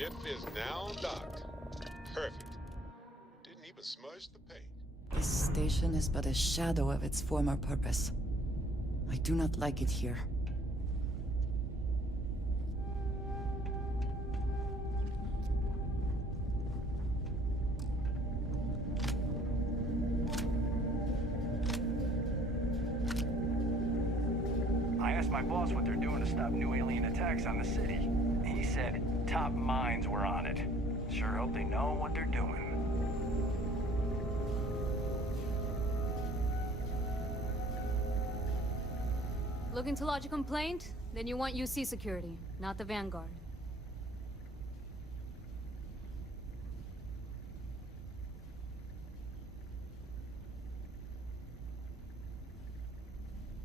Ship is now docked. Perfect. Didn't even smudge the paint. This station is but a shadow of its former purpose. I do not like it here. I asked my boss what they're doing to stop new alien attacks on the city. He said top minds were on it. Sure hope they know what they're doing. Looking to lodge a complaint? Then you want UC security, not the Vanguard.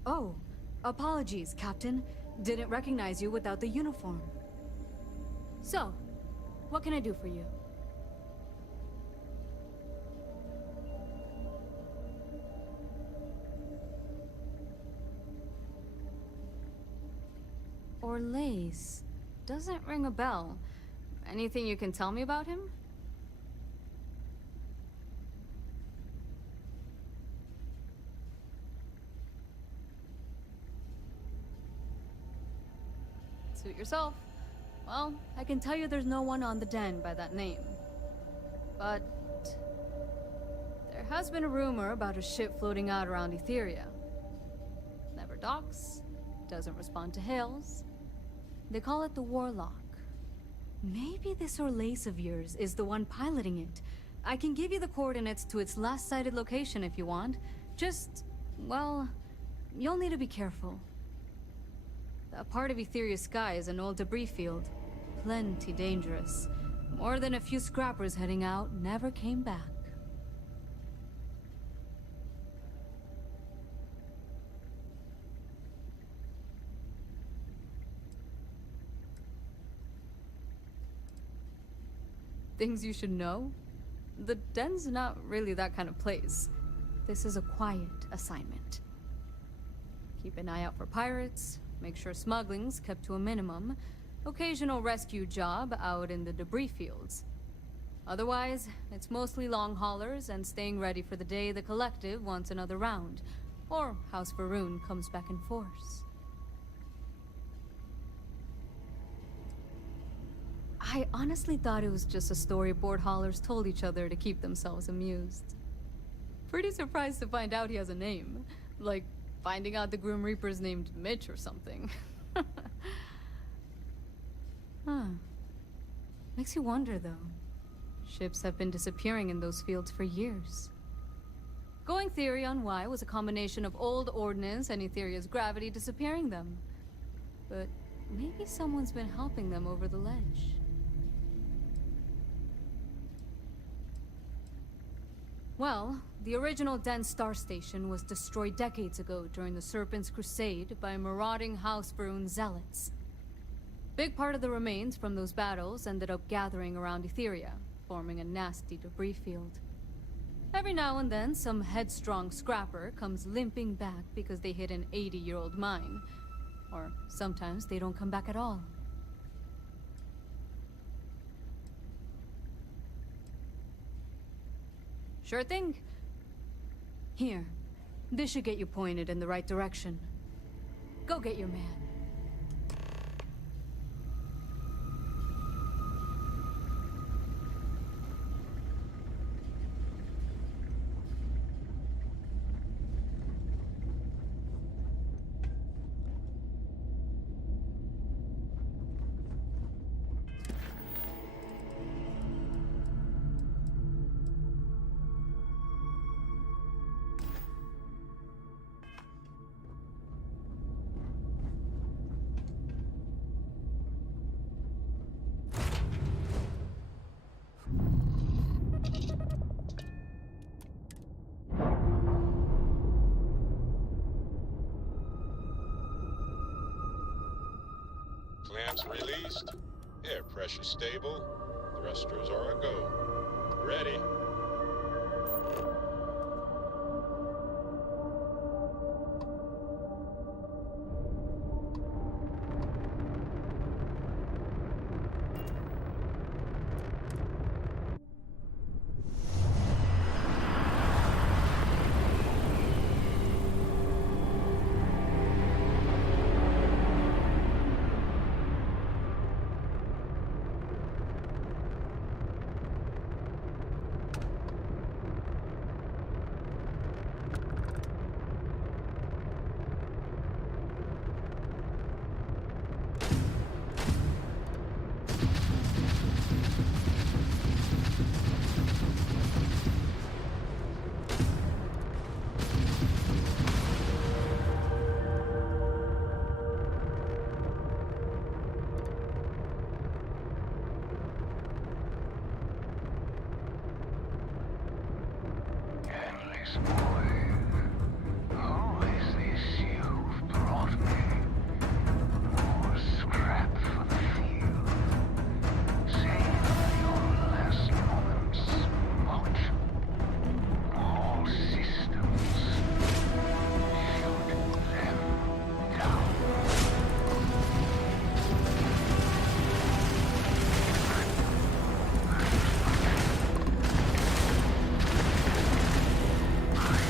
Oh, apologies, Captain. Didn't recognize you without the uniform. So, what can I do for you? Orlace. Doesn't ring a bell. Anything you can tell me about him? Suit yourself. Well, I can tell you there's no one on the den by that name. But there has been a rumor about a ship floating out around Etheria. Never docks, doesn't respond to hails. They call it the Warlock. Maybe this Orlace of yours is the one piloting it. I can give you the coordinates to its last sighted location if you want. Just, well, you'll need to be careful. That part of Etheria's sky is an old debris field. Plenty dangerous. More than a few scrappers heading out never came back. Things you should know? The den's not really that kind of place. This is a quiet assignment. Keep an eye out for pirates, make sure smuggling's kept to a minimum, occasional rescue job out in the debris fields. Otherwise, it's mostly long haulers and staying ready for the day the Collective wants another round, or House Varun comes back in force. I honestly thought it was just a storyboard haulers told each other to keep themselves amused. Pretty surprised to find out he has a name. Like, finding out the Grim Reaper's named Mitch or something. Huh. Makes you wonder, though. Ships have been disappearing in those fields for years. Going theory on why was a combination of old ordnance and Etheria's gravity disappearing them. But maybe someone's been helping them over the ledge. Well, the original Den Star Station was destroyed decades ago during the Serpent's Crusade by marauding House Varun zealots. Big part of the remains from those battles ended up gathering around Etheria, forming a nasty debris field. Every now and then, some headstrong scrapper comes limping back because they hit an 80-year-old mine. Or sometimes they don't come back at all. Sure thing. Here, this should get you pointed in the right direction. Go get your man. Clamps released. Air pressure stable. Thrusters are a go. Ready. Nice boy. Who is this you've brought me? More scrap for the field. Save your last moments, Watch. All systems. Shoot them down. I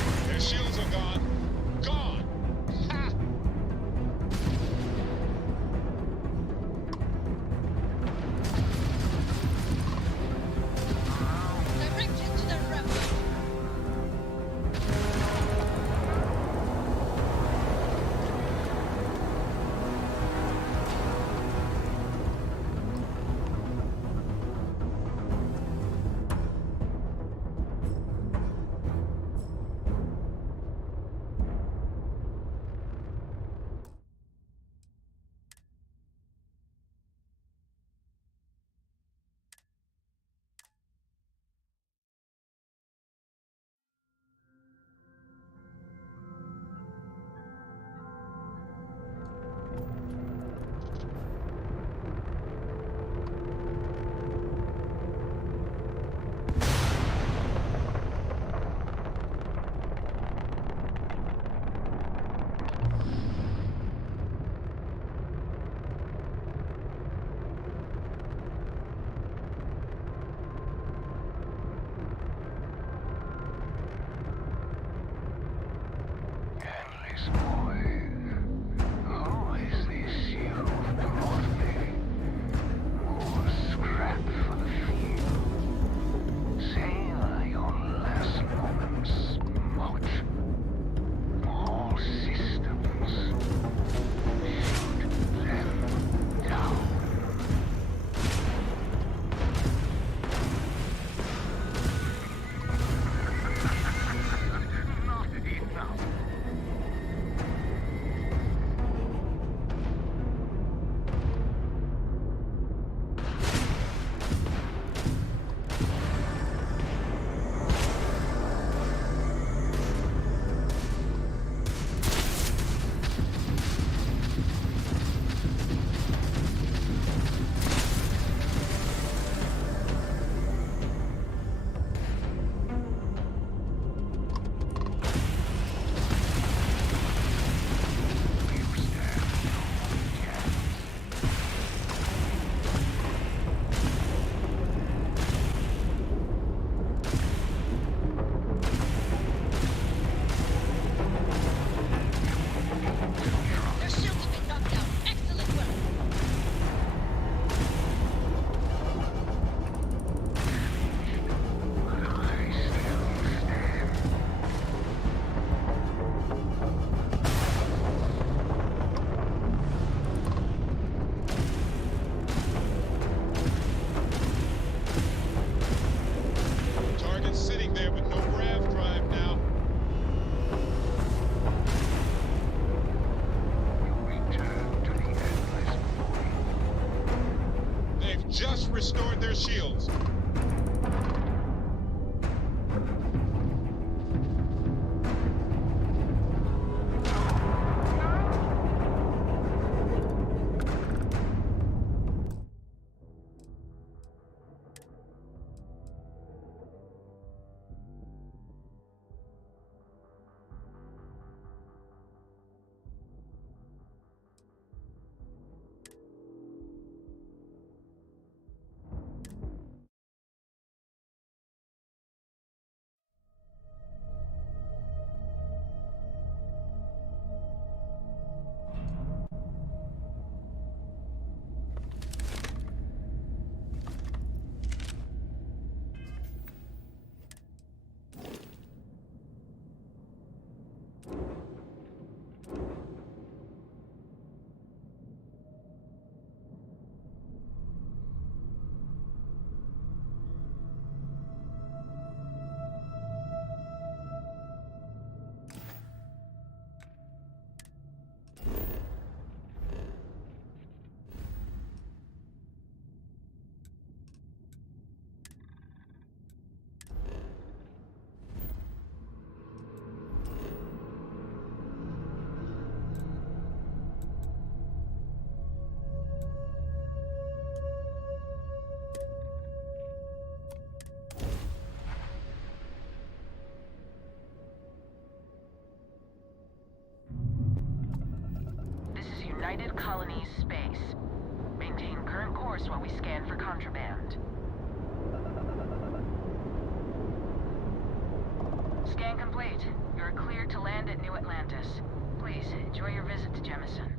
United Colonies space. Maintain current course while we scan for contraband. Scan complete. You're cleared to land at New Atlantis. Please, enjoy your visit to Jemison.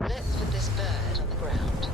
Let's put this bird on the ground.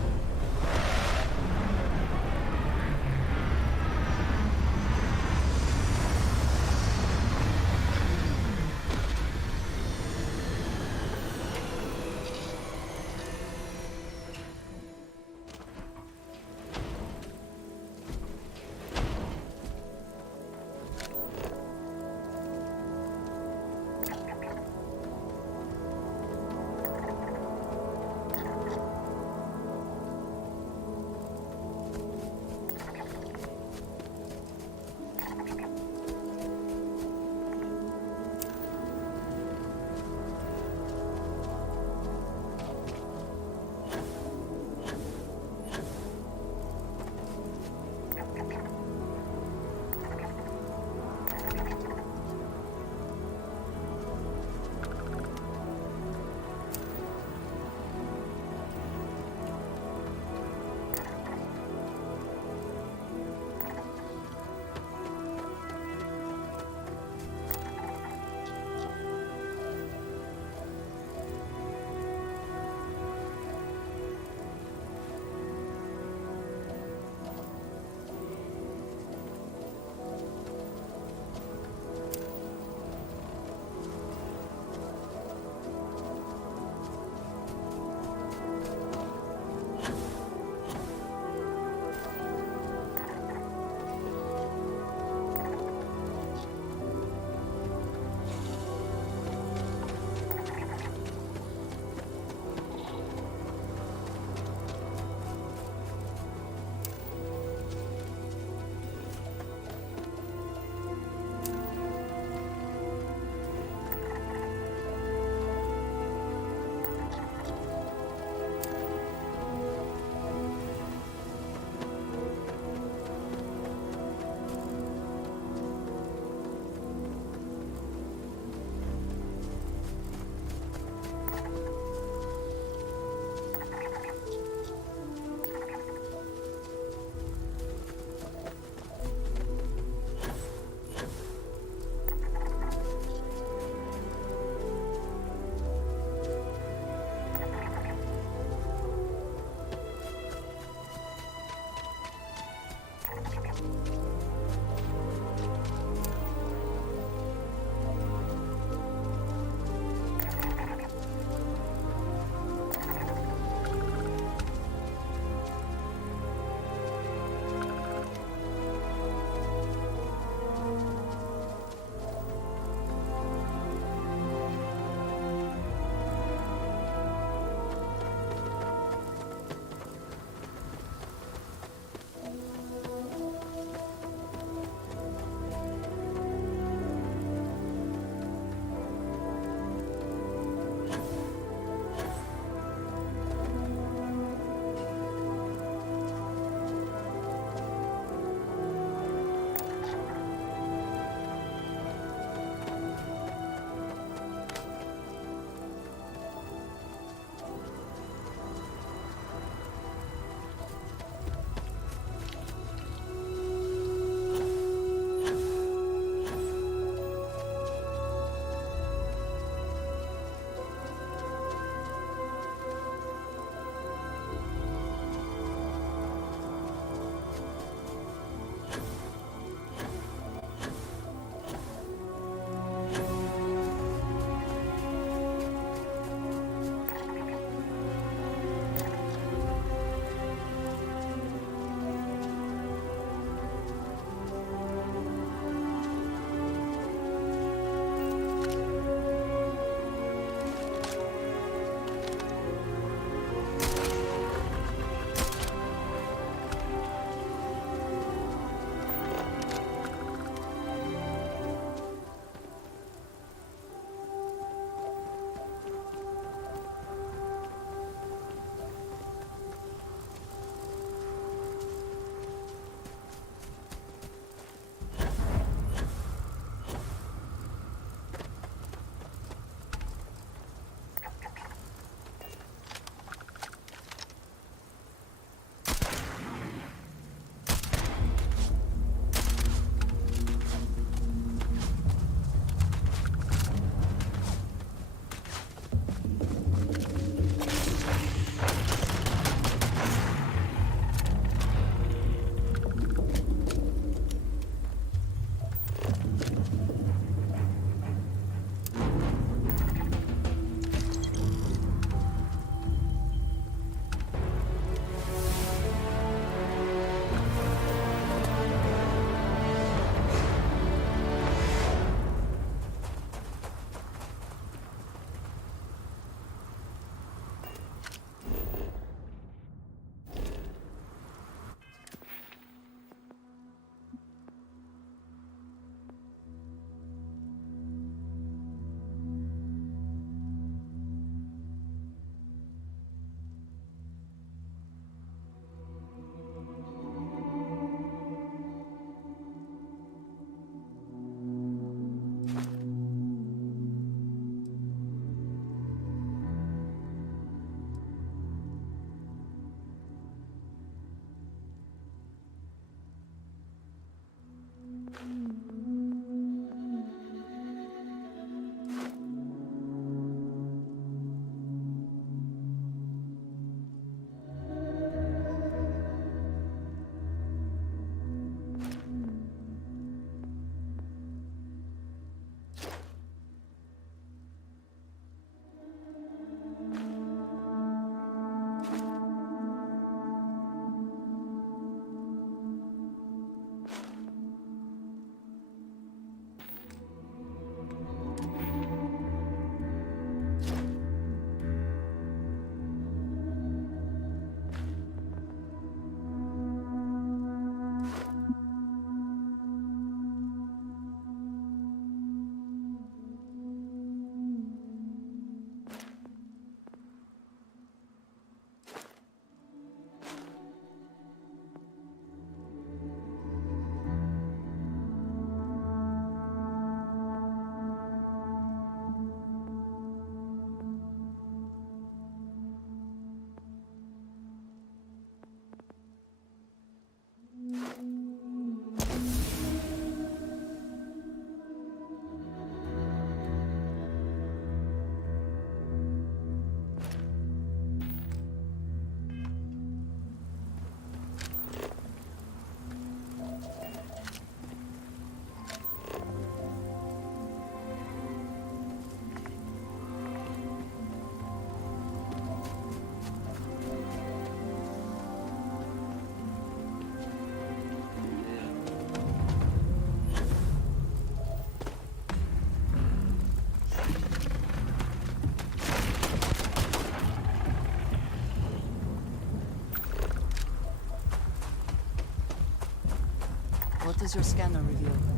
does your scanner reveal?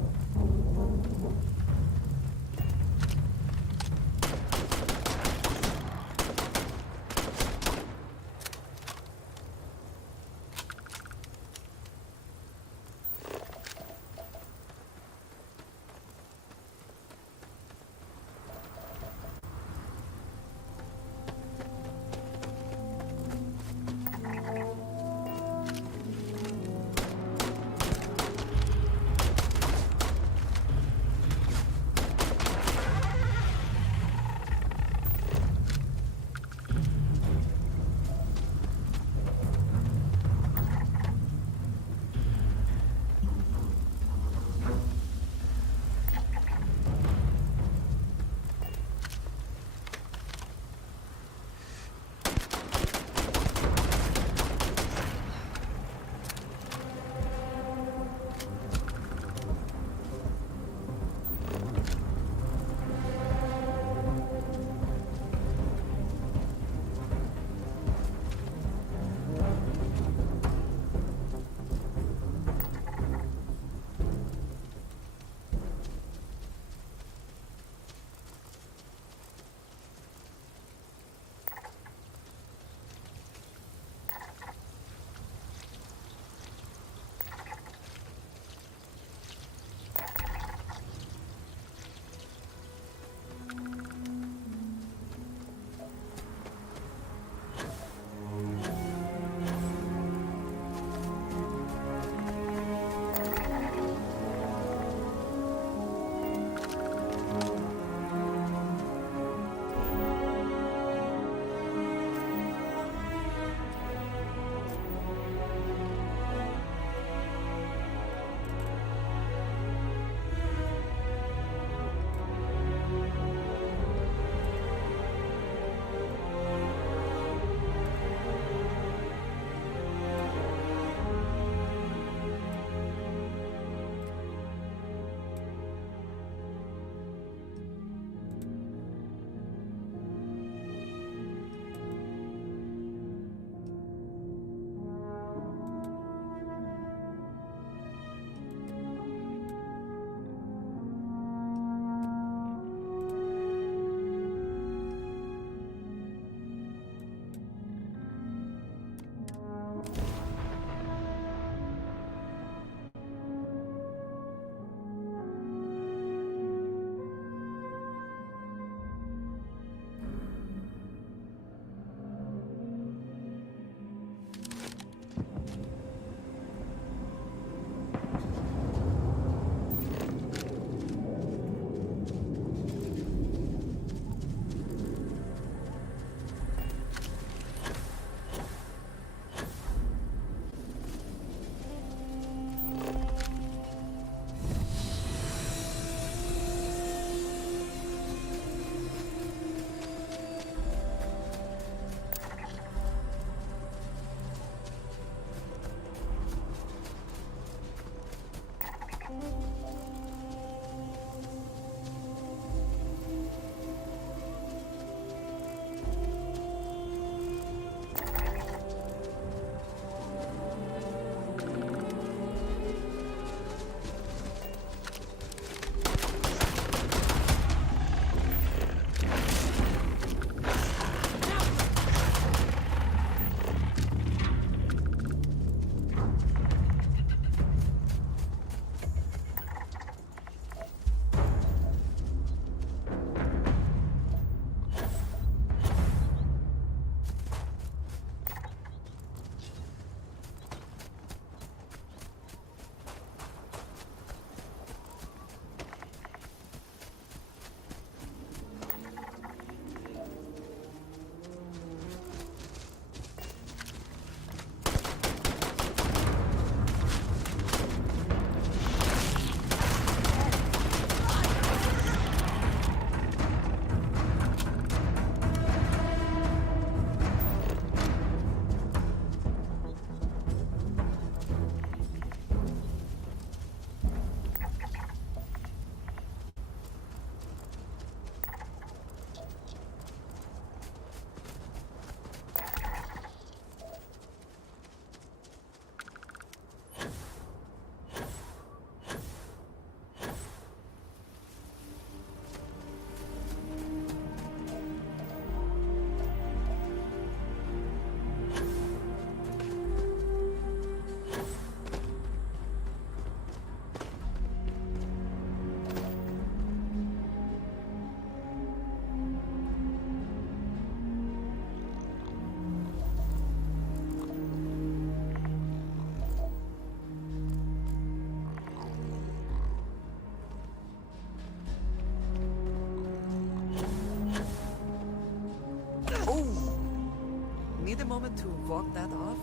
moment to walk that off?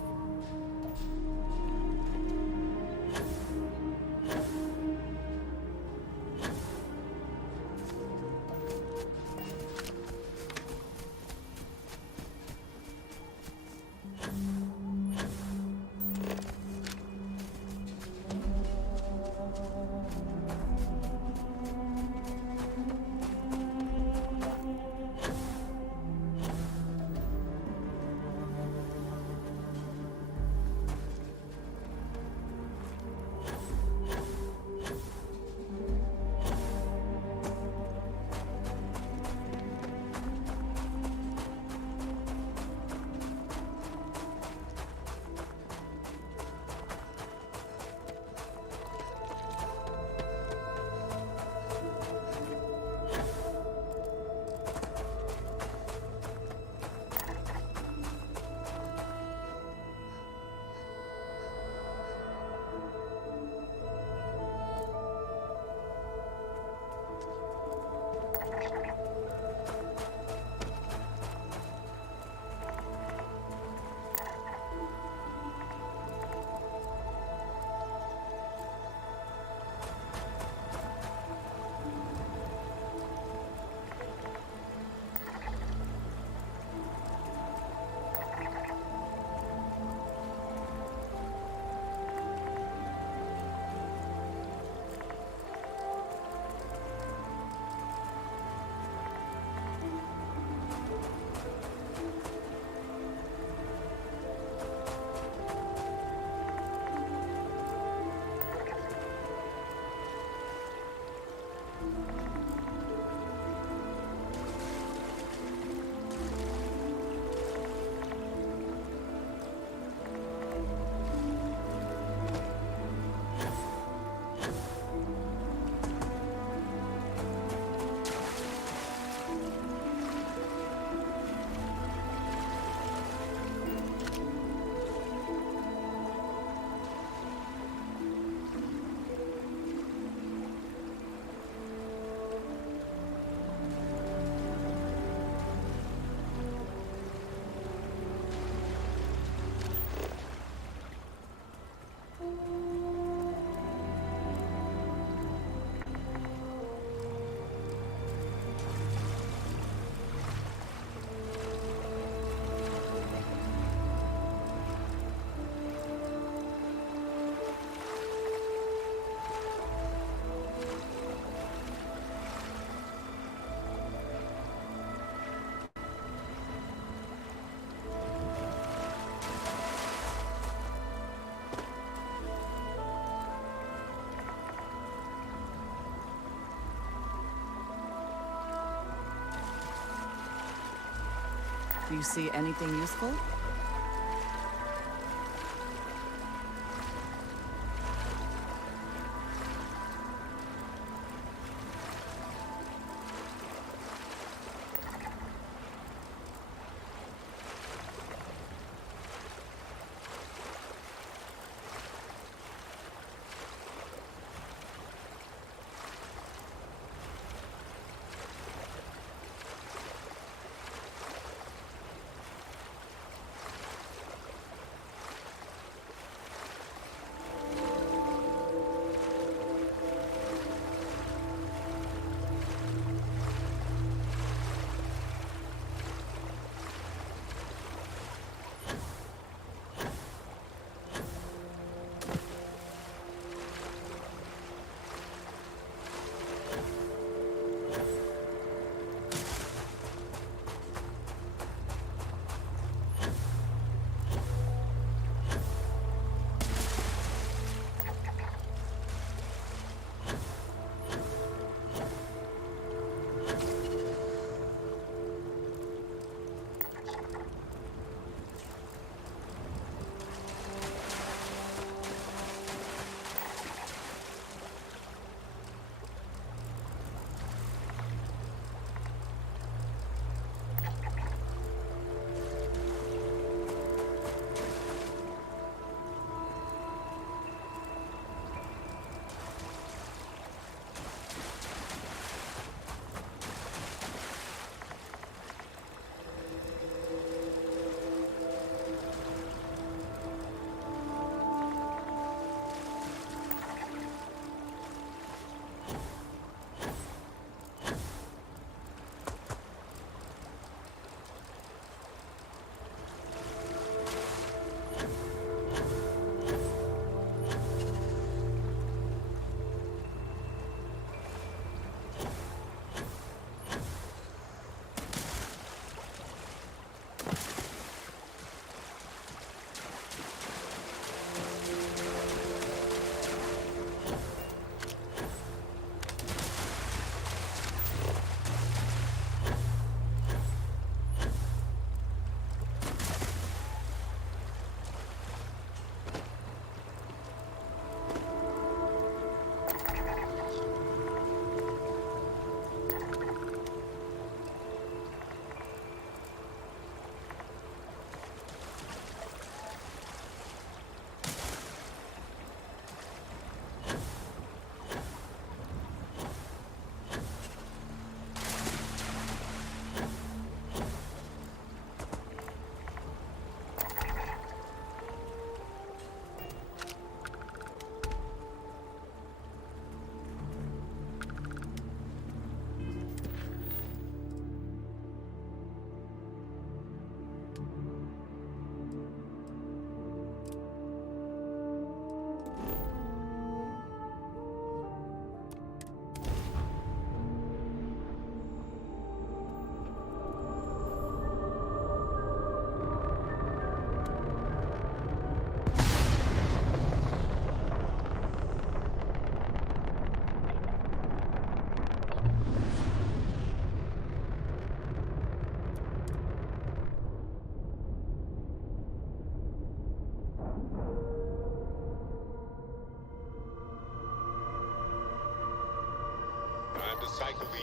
Do you see anything useful?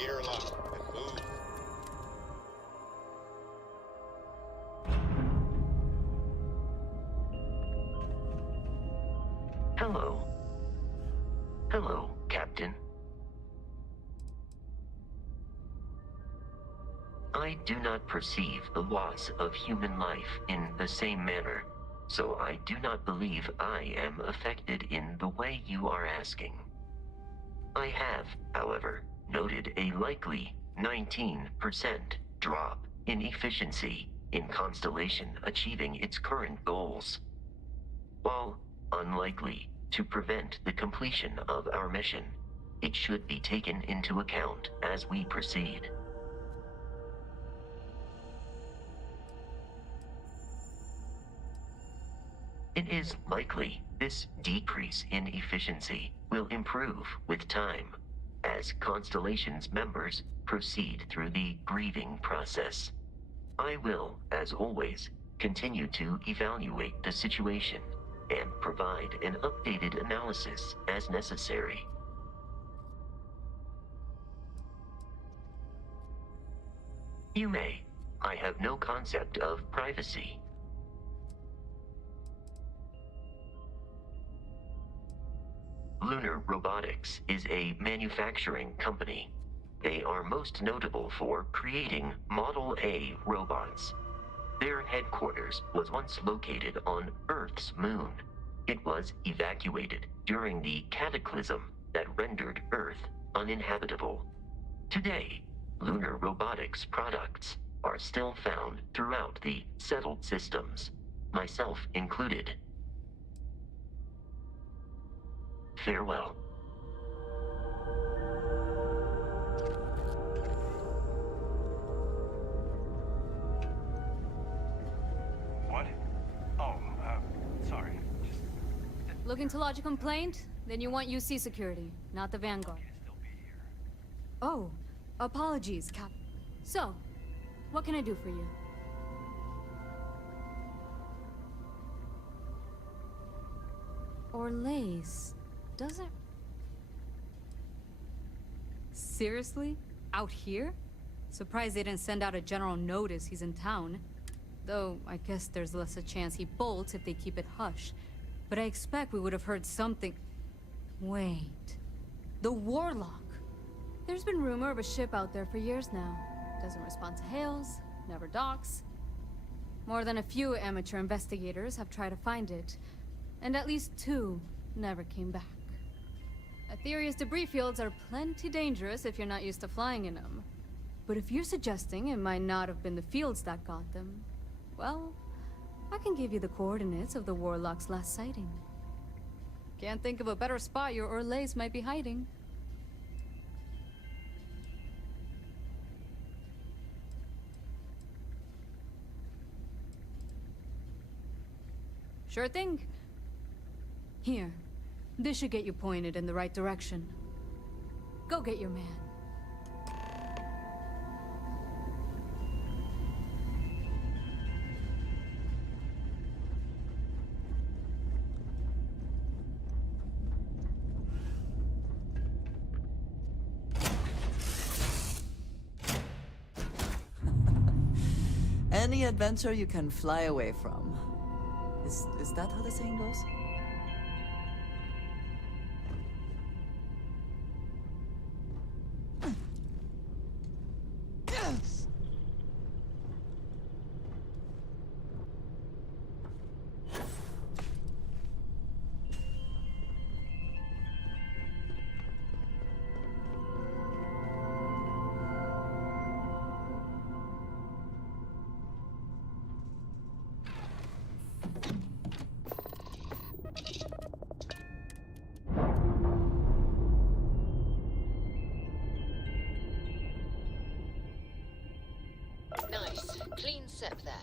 the airlock and move. Hello. Hello, Captain. I do not perceive the loss of human life in the same manner, so I do not believe I am affected in the way you are asking. I have, however, noted a likely 19% drop in efficiency in Constellation achieving its current goals. While unlikely to prevent the completion of our mission, it should be taken into account as we proceed. It is likely this decrease in efficiency will improve with time as Constellation's members proceed through the grieving process. I will, as always, continue to evaluate the situation and provide an updated analysis as necessary. You may. I have no concept of privacy. Lunar Robotics is a manufacturing company. They are most notable for creating Model A robots. Their headquarters was once located on Earth's moon. It was evacuated during the cataclysm that rendered Earth uninhabitable. Today, Lunar Robotics products are still found throughout the settled systems, myself included. Farewell. What? Oh, sorry. Just Looking to lodge a complaint? Then you want UC security, not the Vanguard. can't still be here. Oh, apologies, Cap. So, what can I do for you? Orlaise doesn't... Seriously? Out here? Surprised they didn't send out a general notice he's in town. Though, I guess there's less a chance he bolts if they keep it hush. But I expect we would have heard something... Wait... The Warlock! There's been rumor of a ship out there for years now. Doesn't respond to hails, never docks. More than a few amateur investigators have tried to find it, and at least 2 never came back. Aetherius debris fields are plenty dangerous if you're not used to flying in them. But if you're suggesting it might not have been the fields that got them, well, I can give you the coordinates of the Warlock's last sighting. Can't think of a better spot your Orlaise might be hiding. Sure thing. Here, this should get you pointed in the right direction. Go get your man. Any adventure you can fly away from. Is that how the saying goes? Nice. Clean sep there.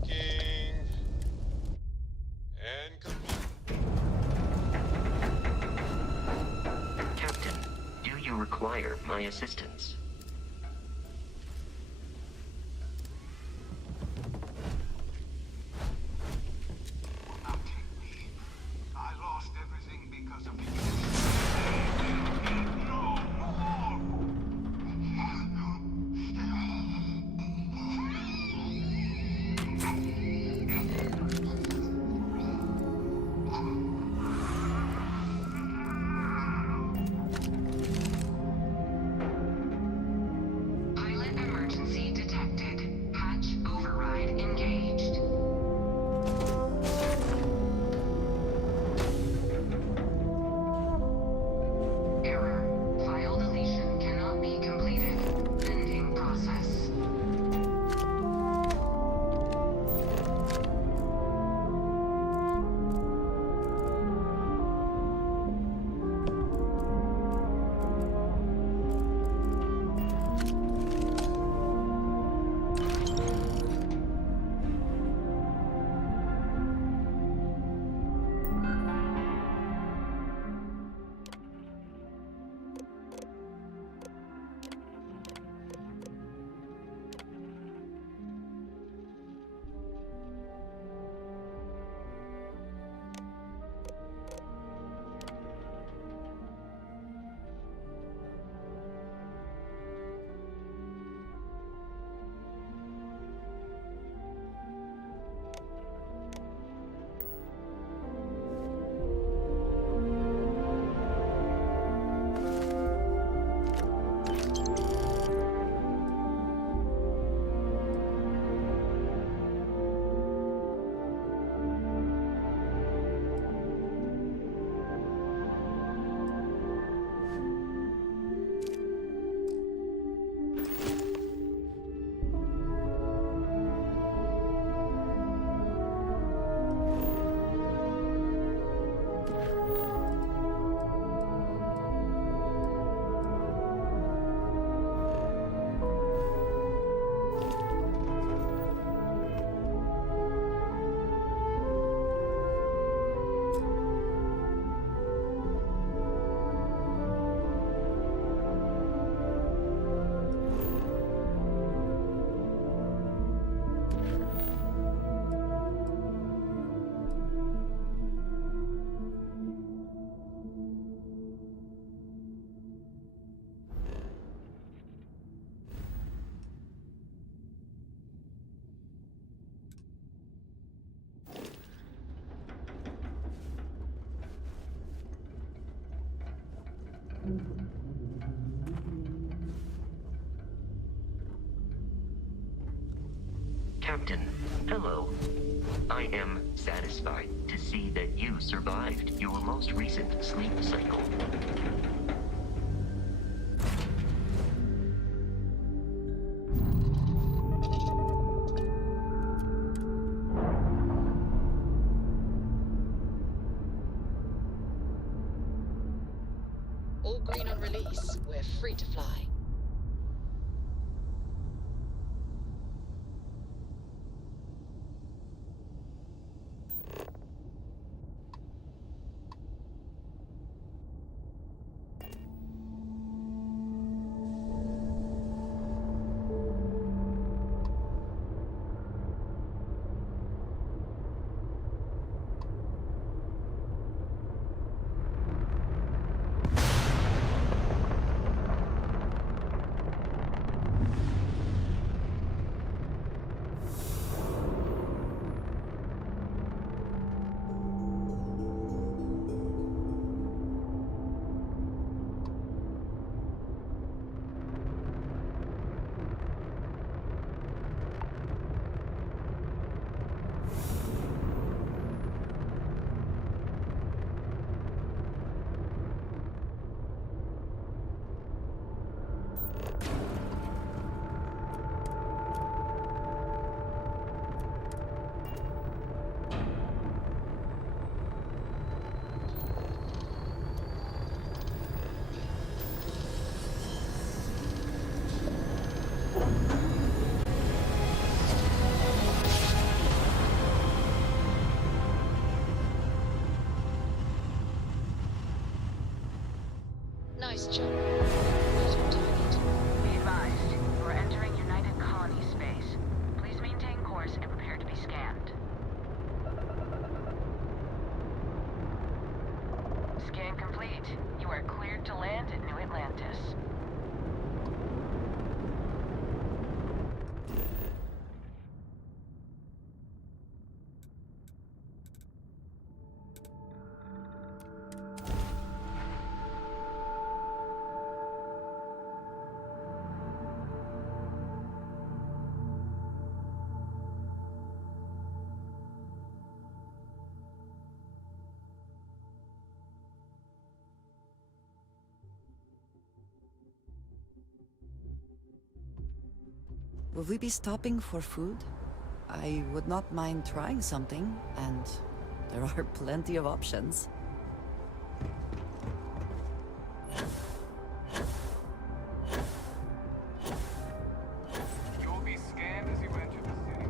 Docking. And complete. Captain, do you require my assistance? Not take me. I lost everything because of you. They will need no more. Pilot emergency detected. Hatch override engaged. Error. File deletion cannot be completed. Pending process. Captain, hello. I am satisfied to see that you survived your most recent sleep cycle. All green on release. We're free to fly. Nice jump. Right on target. Be advised, you are entering United Colony space. Please maintain course and prepare to be scanned. Scan complete. You are cleared to land at New Atlantis. Will we be stopping for food? I would not mind trying something, and there are plenty of options. You will be scanned as you enter the city.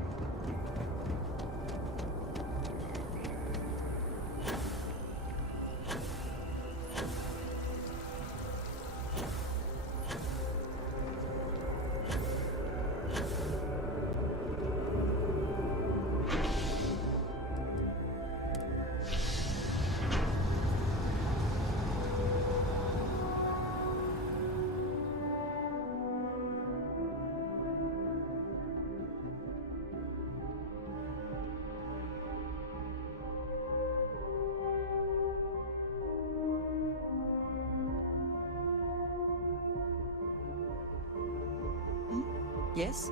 Yes?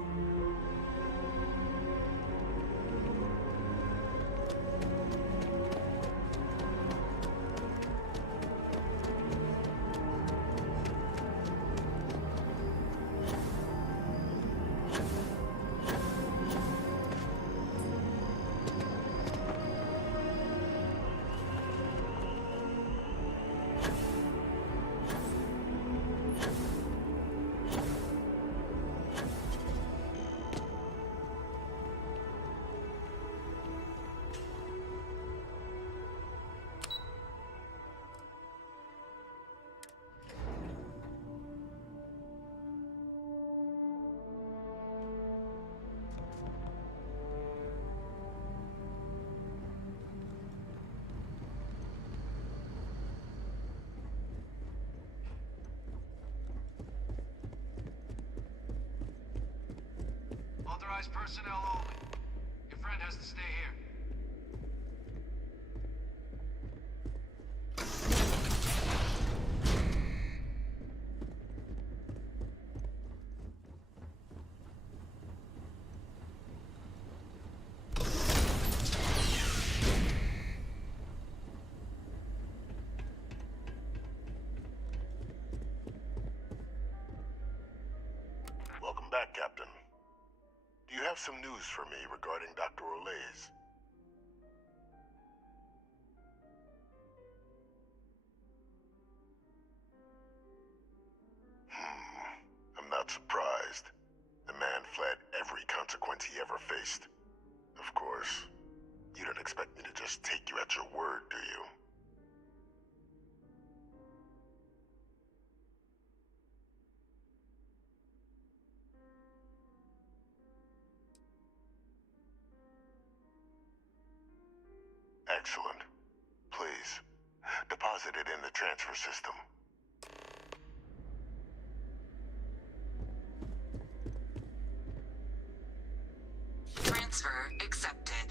Authorized personnel only. Your friend has to stay here. Welcome back, Captain. Do you have some news for me regarding Dr. Olays? I'm not surprised. The man fled every consequence he ever faced. Of course, you don't expect me to just take you at your word, do you? Excellent. Please, deposit it in the transfer system. Transfer accepted.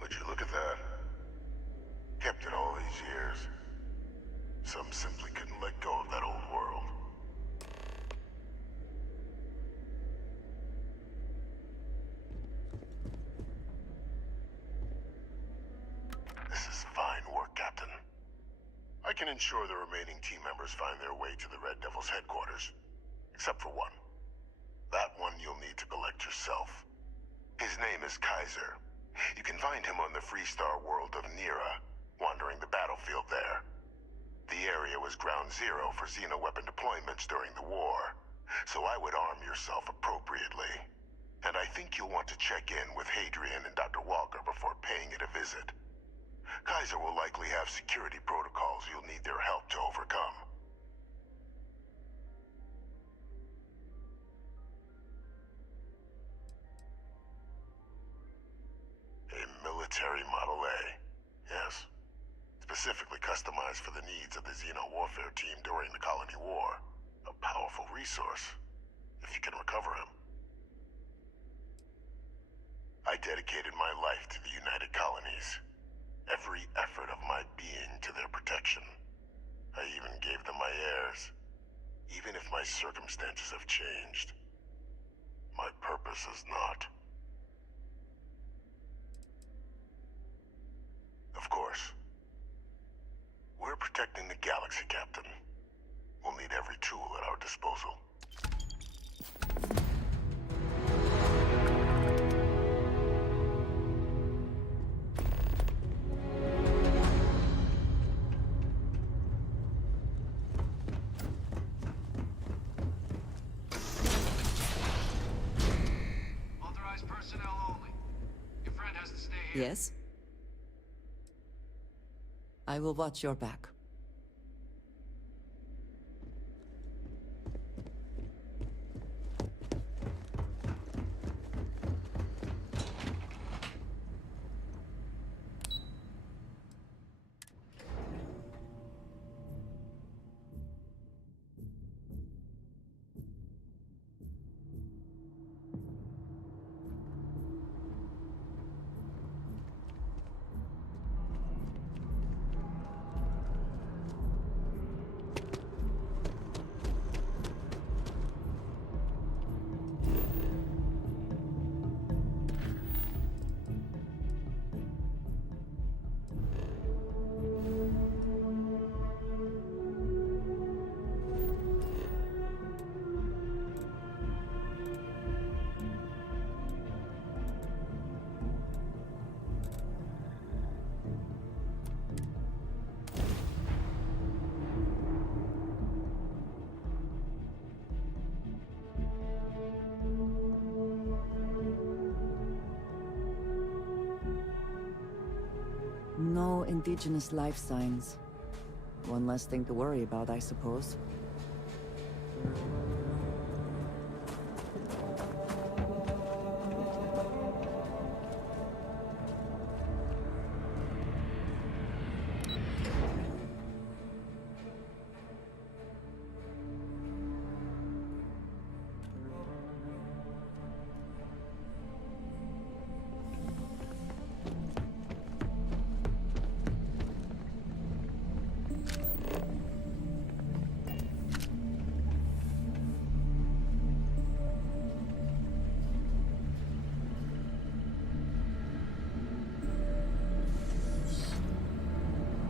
Would you look at that? Kept it all these years. Some simply couldn't let go of that old world. This is fine work, Captain. I can ensure the remaining team members find their way to the Red Devil's headquarters. Except for one. That one you'll need to collect yourself. His name is Kaiser. You can find him on the Freestar world of Nira, wandering the battlefield there. The area was ground zero for xeno-weapon deployments during the war, so I would arm yourself appropriately. And I think you'll want to check in with Hadrian and Dr. Walker before paying it a visit. Kaiser will likely have security protocols you'll need their help to overcome. A military Model A. Yes. Specifically customized for the needs of the Xeno warfare team during the Colony War. A powerful resource, if you can recover him. I dedicated my life to the United Colonies. Every effort of my being to their protection. I even gave them my heirs. Even if my circumstances have changed, my purpose has not. Of course. We're protecting the galaxy, Captain. We'll need every tool at our disposal. Authorized personnel only. Your friend has to stay here. Yes? I will watch your back. No indigenous life signs. One less thing to worry about, I suppose.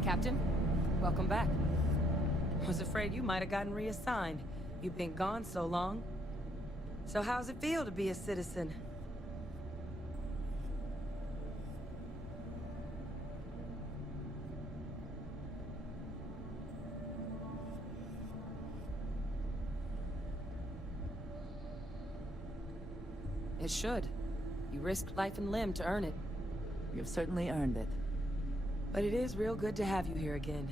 Captain, welcome back. Was afraid you might have gotten reassigned. You've been gone so long. So how's it feel to be a citizen? It should. You risked life and limb to earn it. You've certainly earned it. But it is real good to have you here again.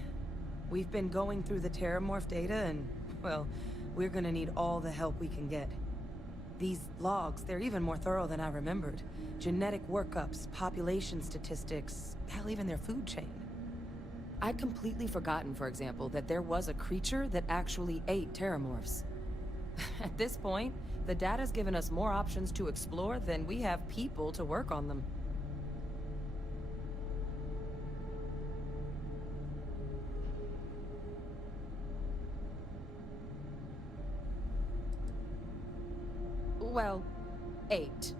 We've been going through the Terramorph data and, well, we're gonna need all the help we can get. These logs, they're even more thorough than I remembered. Genetic workups, population statistics, hell, even their food chain. I'd completely forgotten, for example, that there was a creature that actually ate Terramorphs. At this point, the data's given us more options to explore than we have people to work on them. Well, 8.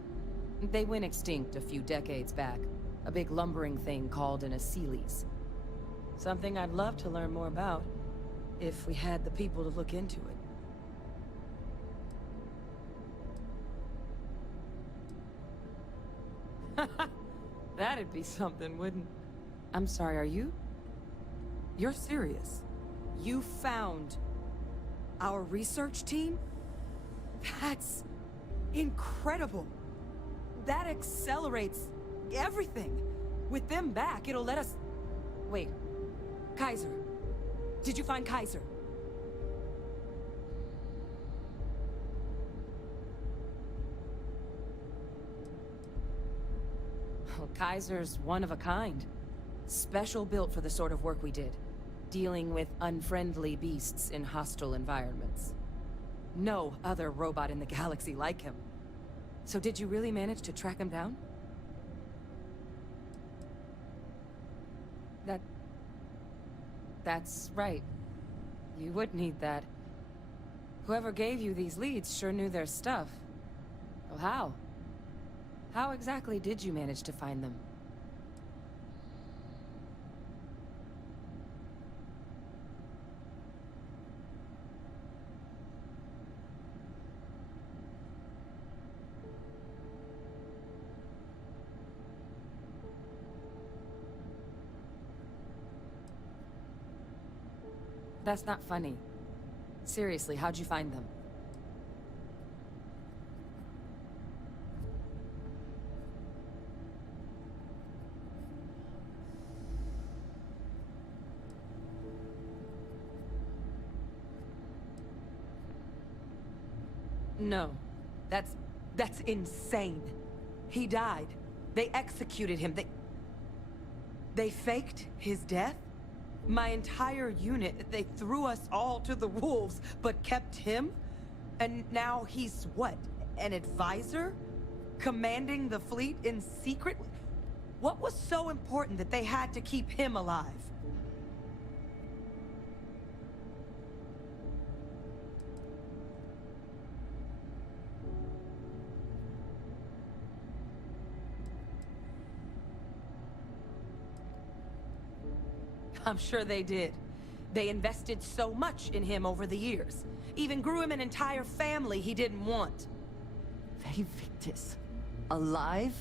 They went extinct a few decades back. A big lumbering thing called an Aceles. Something I'd love to learn more about, if we had the people to look into it. That'd be something, wouldn't... I'm sorry, are you? You're serious? You found our research team? That's incredible. That accelerates everything. With them back, it'll let us... Wait. Kaiser. Did you find Kaiser? Well, Kaiser's one of a kind. Special built for the sort of work we did. Dealing with unfriendly beasts in hostile environments. No other robot in the galaxy like him. So did you really manage to track him down? That's right. You would need that. Whoever gave you these leads sure knew their stuff. Well, how? How exactly did you manage to find them? That's not funny. Seriously, how'd you find them? No. That's insane. He died. They executed him. They faked his death? My entire unit, they threw us all to the wolves, but kept him? And now he's what? An advisor? Commanding the fleet in secret? What was so important that they had to keep him alive? I'm sure they did. They invested so much in him over the years. Even grew him an entire family he didn't want. Victus. Alive?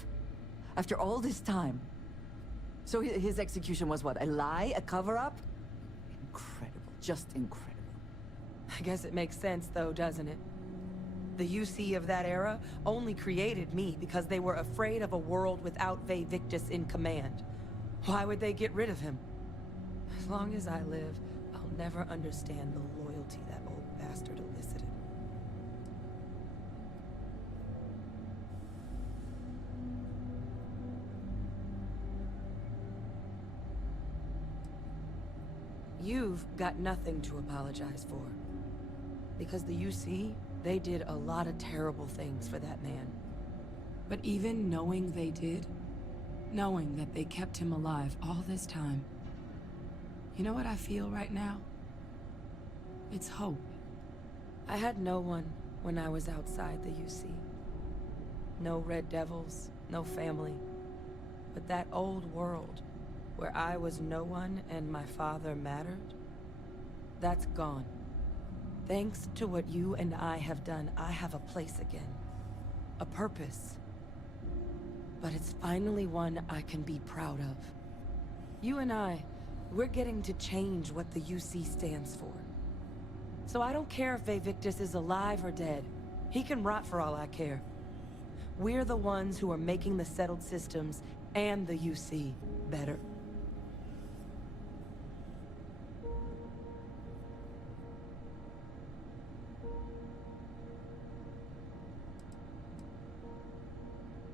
After all this time? So his execution was what? A lie? A cover-up? Incredible. Just incredible. I guess it makes sense though, doesn't it? The UC of that era only created me because they were afraid of a world without Victus in command. Why would they get rid of him? As long as I live, I'll never understand the loyalty that old bastard elicited. You've got nothing to apologize for. Because the UC, they did a lot of terrible things for that man. But even knowing they did, knowing that they kept him alive all this time, you know what I feel right now? It's hope. I had no one when I was outside the UC. No Red Devils, no family. But that old world, where I was no one and my father mattered, that's gone. Thanks to what you and I have done, I have a place again. A purpose. But it's finally one I can be proud of. You and I, we're getting to change what the UC stands for. So I don't care if Victus is alive or dead. He can rot for all I care. We're the ones who are making the settled systems and the UC better.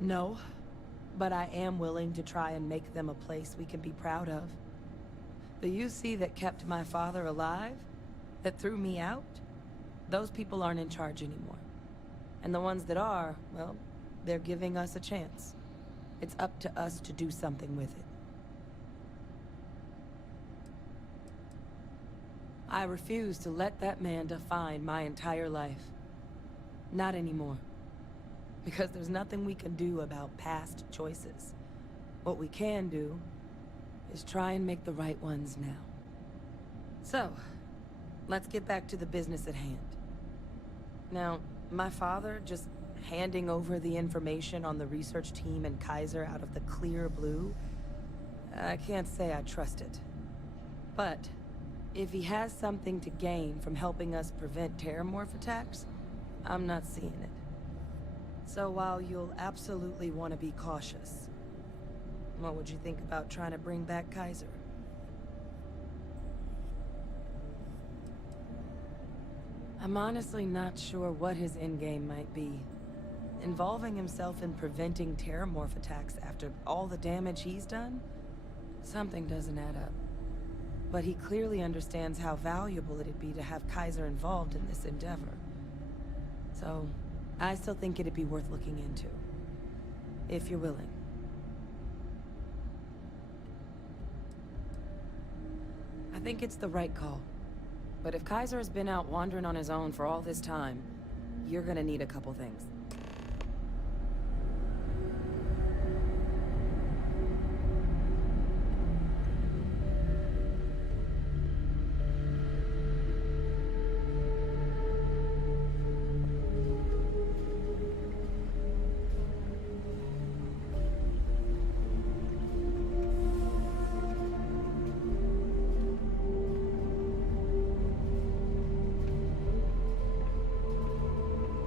No, but I am willing to try and make them a place we can be proud of. The UC that kept my father alive, that threw me out, those people aren't in charge anymore. And the ones that are, well, they're giving us a chance. It's up to us to do something with it. I refuse to let that man define my entire life. Not anymore. Because there's nothing we can do about past choices. What we can do is try and make the right ones now. So, let's get back to the business at hand. Now, my father just handing over the information on the research team and Kaiser out of the clear blue, I can't say I trust it. But, if he has something to gain from helping us prevent terramorph attacks, I'm not seeing it. So while you'll absolutely want to be cautious, what would you think about trying to bring back Kaiser? I'm honestly not sure what his endgame might be. Involving himself in preventing terramorph attacks after all the damage he's done? Something doesn't add up. But he clearly understands how valuable it'd be to have Kaiser involved in this endeavor. So, I still think it'd be worth looking into. If you're willing. I think it's the right call. But if Kaiser has been out wandering on his own for all this time, you're gonna need a couple things.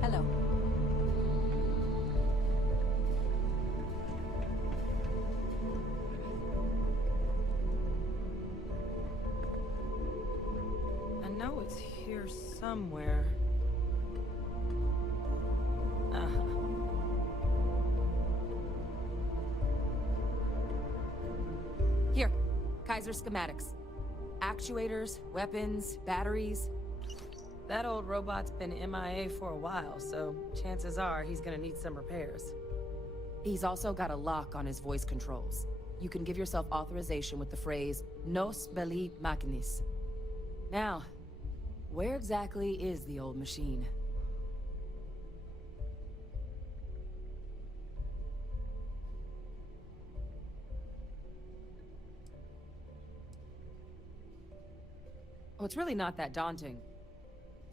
Hello. I know it's here somewhere. Uh-huh. Here, Kaiser schematics. Actuators, weapons, batteries. That old robot's been MIA for a while, so chances are he's gonna need some repairs. He's also got a lock on his voice controls. You can give yourself authorization with the phrase, Nos belli machinis. Now, where exactly is the old machine? Oh, it's really not that daunting.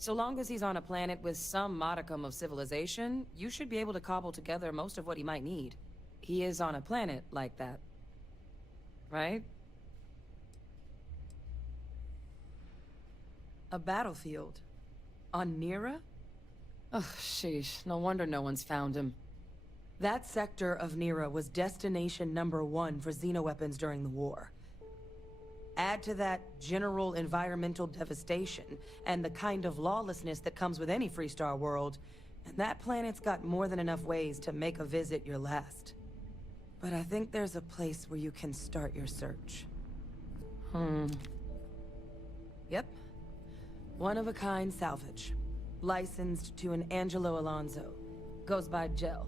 So long as he's on a planet with some modicum of civilization, you should be able to cobble together most of what he might need. He is on a planet like that. Right? A battlefield. On Nira? Ugh, sheesh. No wonder no one's found him. That sector of Nira was destination #1 for xenoweapons during the war. Add to that general environmental devastation, and the kind of lawlessness that comes with any Freestar world, and that planet's got more than enough ways to make a visit your last. But I think there's a place where you can start your search. Yep. One-of-a-kind salvage. Licensed to an Angelo Alonso. Goes by Gel.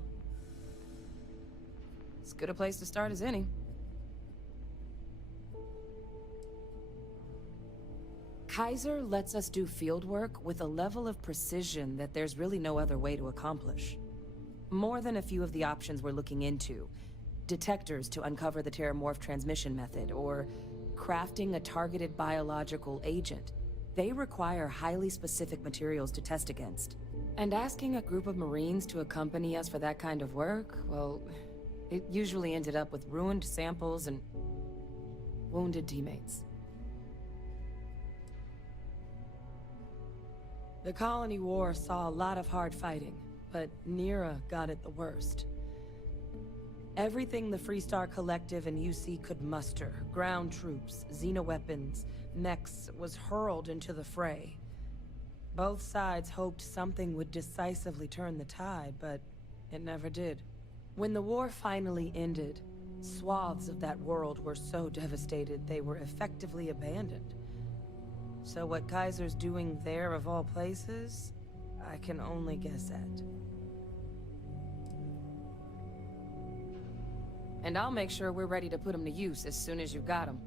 As good a place to start as any. Kaiser lets us do field work with a level of precision that there's really no other way to accomplish. More than a few of the options we're looking into. Detectors to uncover the terramorph transmission method, or crafting a targeted biological agent. They require highly specific materials to test against. And asking a group of Marines to accompany us for that kind of work, well, it usually ended up with ruined samples and wounded teammates. The Colony War saw a lot of hard fighting, but Nira got it the worst. Everything the Freestar Collective and UC could muster, ground troops, xenoweapons, mechs, was hurled into the fray. Both sides hoped something would decisively turn the tide, but it never did. When the war finally ended, swaths of that world were so devastated they were effectively abandoned. So what Kaiser's doing there of all places, I can only guess at. And I'll make sure we're ready to put him to use as soon as you've got him.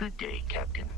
Good day, Captain.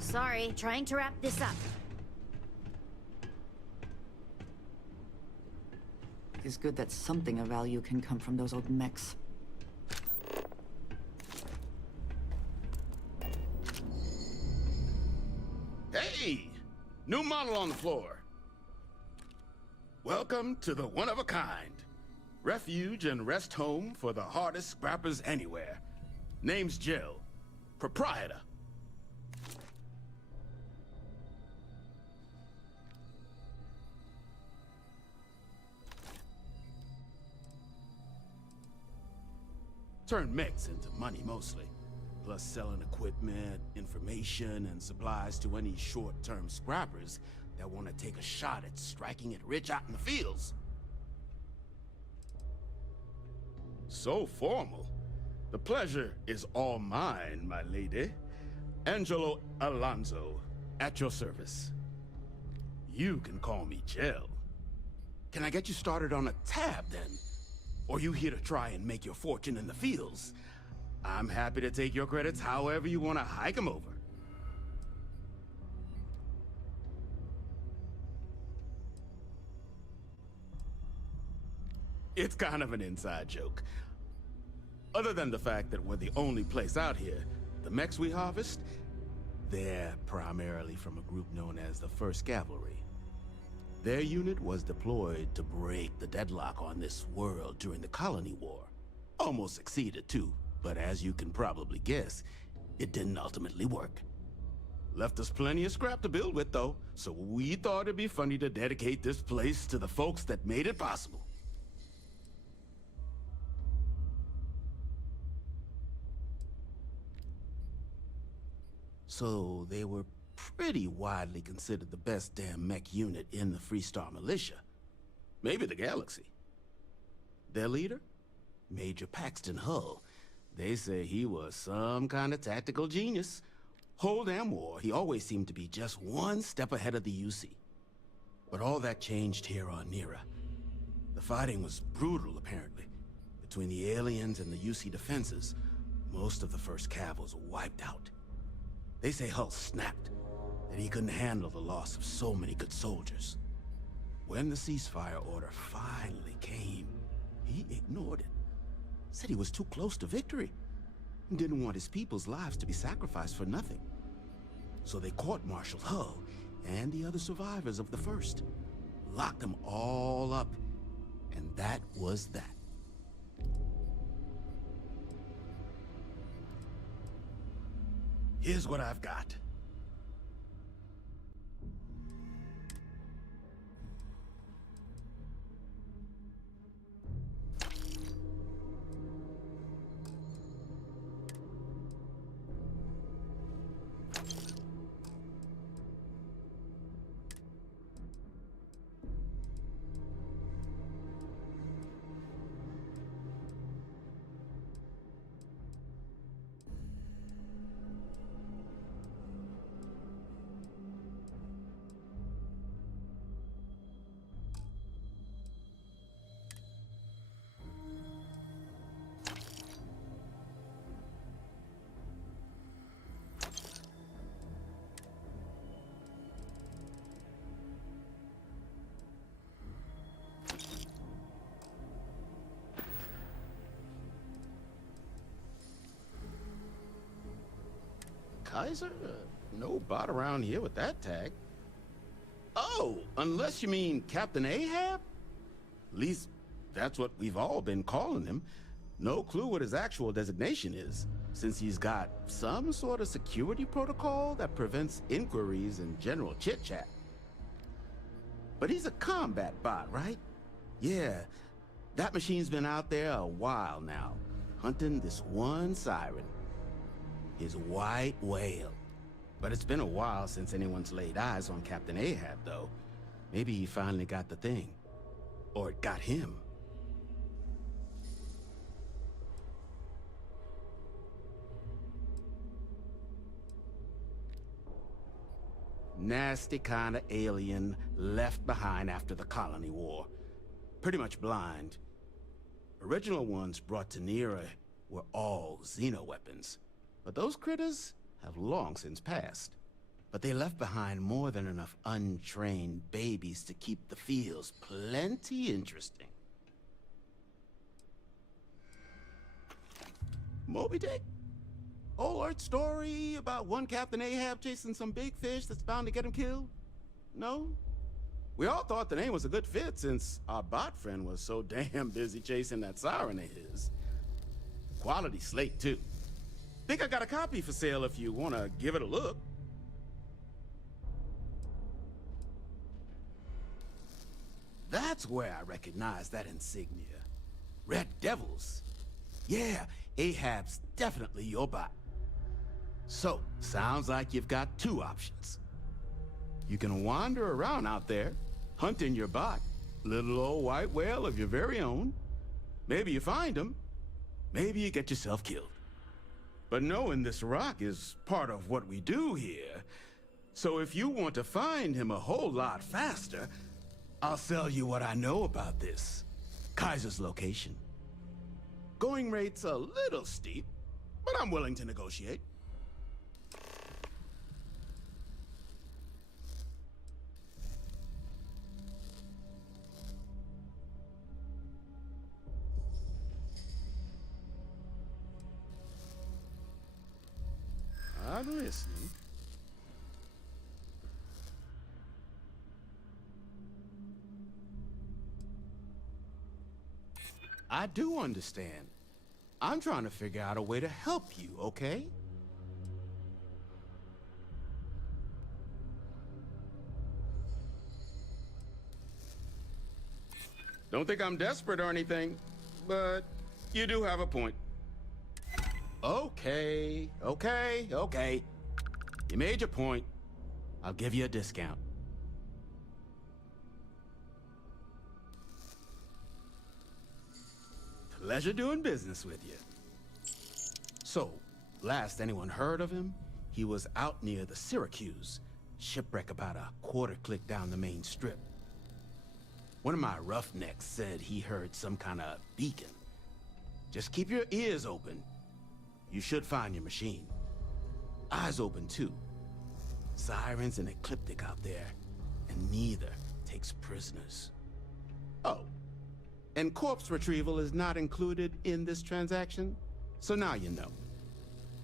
Sorry, trying to wrap this up. It's good that something of value can come from those old mechs. Hey! New model on the floor. Welcome to the one-of-a-kind. Refuge and rest home for the hardest scrappers anywhere. Name's Jill. Proprietor. Turn mechs into money mostly, plus selling equipment, information, and supplies to any short-term scrappers that want to take a shot at striking it rich out in the fields. So formal. The pleasure is all mine, my lady. Angelo Alonso, at your service. You can call me Jill. Can I get you started on a tab, then? Or you here to try and make your fortune in the fields? I'm happy to take your credits however you want to hike them over. It's kind of an inside joke. Other than the fact that we're the only place out here, the mechs we harvest, they're primarily from a group known as the 1st Cavalry. Their unit was deployed to break the deadlock on this world during the Colony War. Almost succeeded too, but as you can probably guess, it didn't ultimately work. Left us plenty of scrap to build with though, so we thought it'd be funny to dedicate this place to the folks that made it possible. So they were pretty widely considered the best damn mech unit in the Freestar Militia. Maybe the galaxy. Their leader? Major Paxton Hull. They say he was some kind of tactical genius. Whole damn war, he always seemed to be just one step ahead of the UC. But all that changed here on Nera. The fighting was brutal, apparently. Between the aliens and the UC defenses, most of the 1st Cav was wiped out. They say Hull snapped, that he couldn't handle the loss of so many good soldiers. When the ceasefire order finally came, he ignored it. Said he was too close to victory, and didn't want his people's lives to be sacrificed for nothing. So they court-martialed Hull and the other survivors of the 1st, locked them all up, and that was that. Here's what I've got. Kaiser? No bot around here with that tag. Oh, unless you mean Captain Ahab? At least, that's what we've all been calling him. No clue what his actual designation is, since he's got some sort of security protocol that prevents inquiries and general chit-chat. But he's a combat bot, right? Yeah, that machine's been out there a while now, hunting this one siren. His white whale. But it's been a while since anyone's laid eyes on Captain Ahab, though. Maybe he finally got the thing. Or it got him. Nasty kind of alien left behind after the Colony War. Pretty much blind. Original ones brought to Nera were all xeno-weapons. But those critters have long since passed. But they left behind more than enough untrained babies to keep the fields plenty interesting. Moby Dick? Old Earth story about one Captain Ahab chasing some big fish that's bound to get him killed? No? We all thought the name was a good fit since our bot friend was so damn busy chasing that siren of his. Quality slate, too. Think I got a copy for sale if you want to give it a look. That's where I recognize that insignia. Red Devils. Yeah, Ahab's definitely your bot. So, sounds like you've got two options. You can wander around out there, hunting your bot, little old white whale of your very own. Maybe you find him, maybe you get yourself killed. But knowing this rock is part of what we do here. So if you want to find him a whole lot faster, I'll sell you what I know about this. Kaiser's location. Going rate's a little steep, but I'm willing to negotiate. I'm listening. I do understand. I'm trying to figure out a way to help you, okay? Don't think I'm desperate or anything, but you do have a point. Okay. You made your point. I'll give you a discount. Pleasure doing business with you. So, last anyone heard of him, he was out near the Syracuse, shipwreck about a quarter click down the main strip. One of my roughnecks said he heard some kind of beacon. Just keep your ears open. You should find your machine. Eyes open, too. Sirens and Ecliptic out there, and neither takes prisoners. Oh, and corpse retrieval is not included in this transaction, so now you know.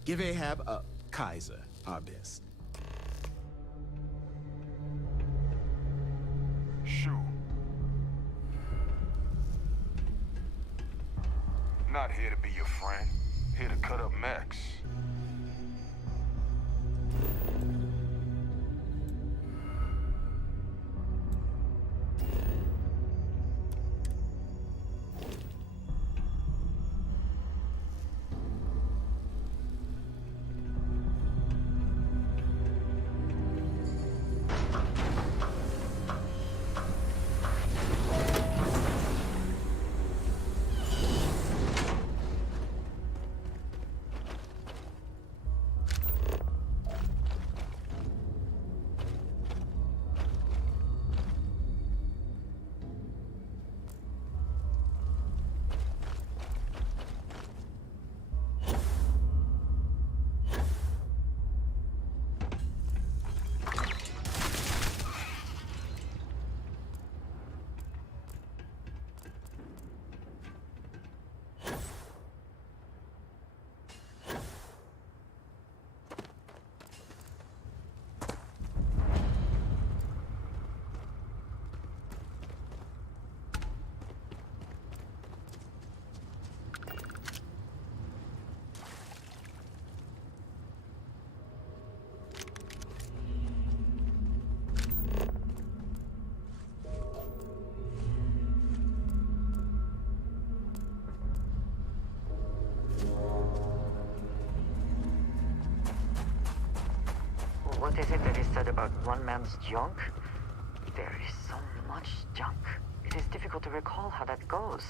Give Ahab a Kaiser our best. Shoo. Not here to be your friend. Here to cut up Max. What is it that is said about one man's junk? There is so much junk. It is difficult to recall how that goes.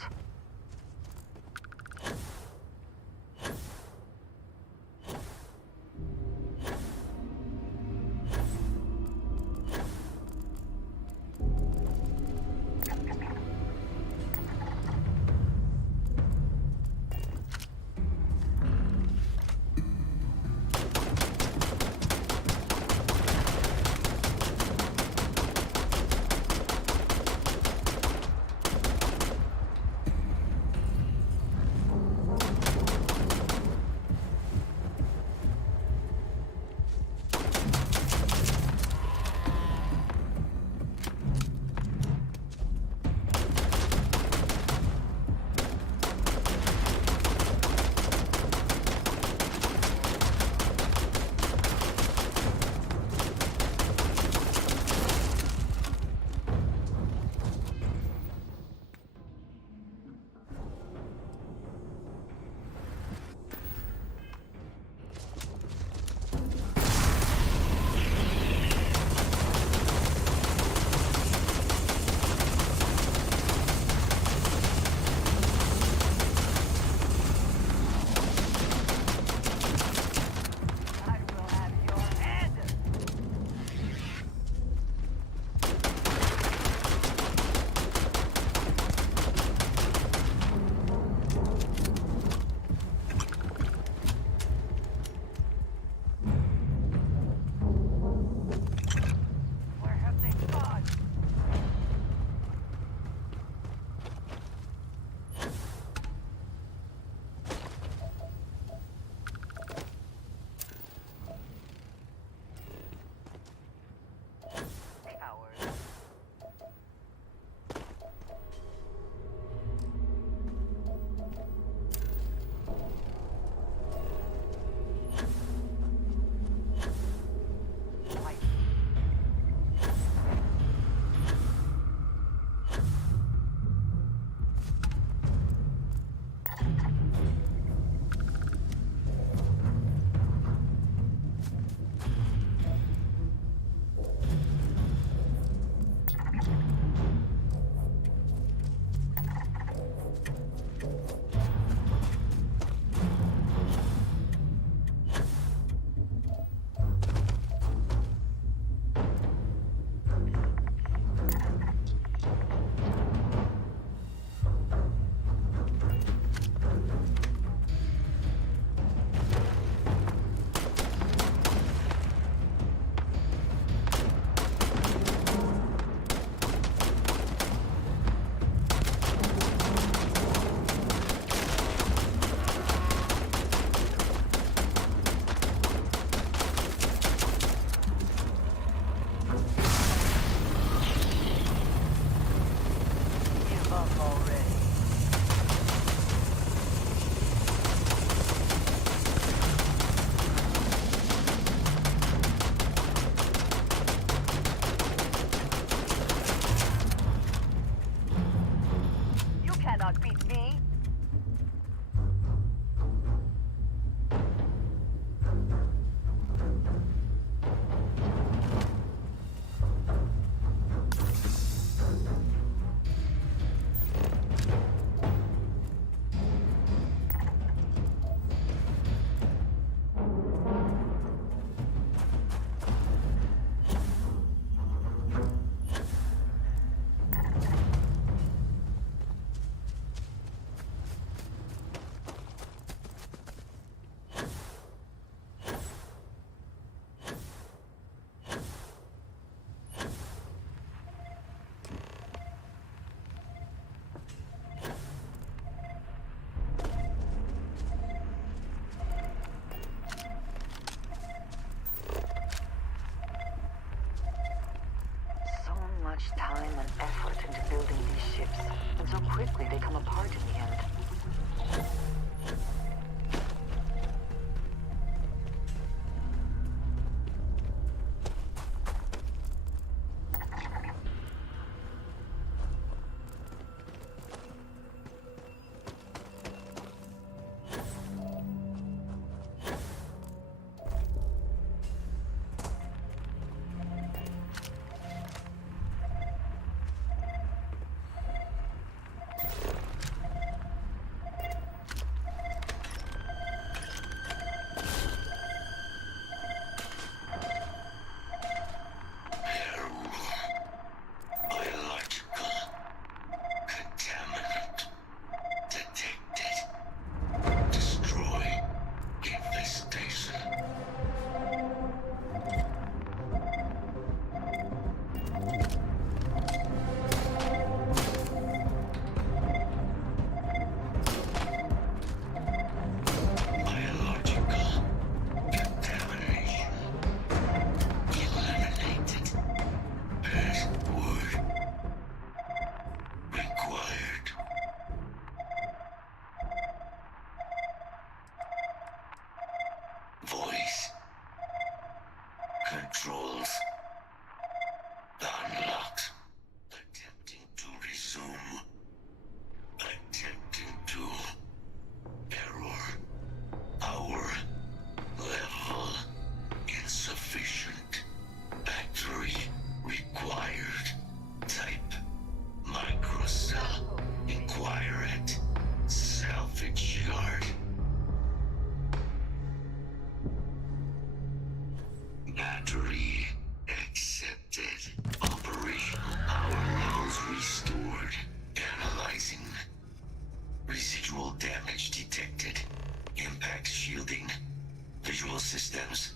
Visual systems.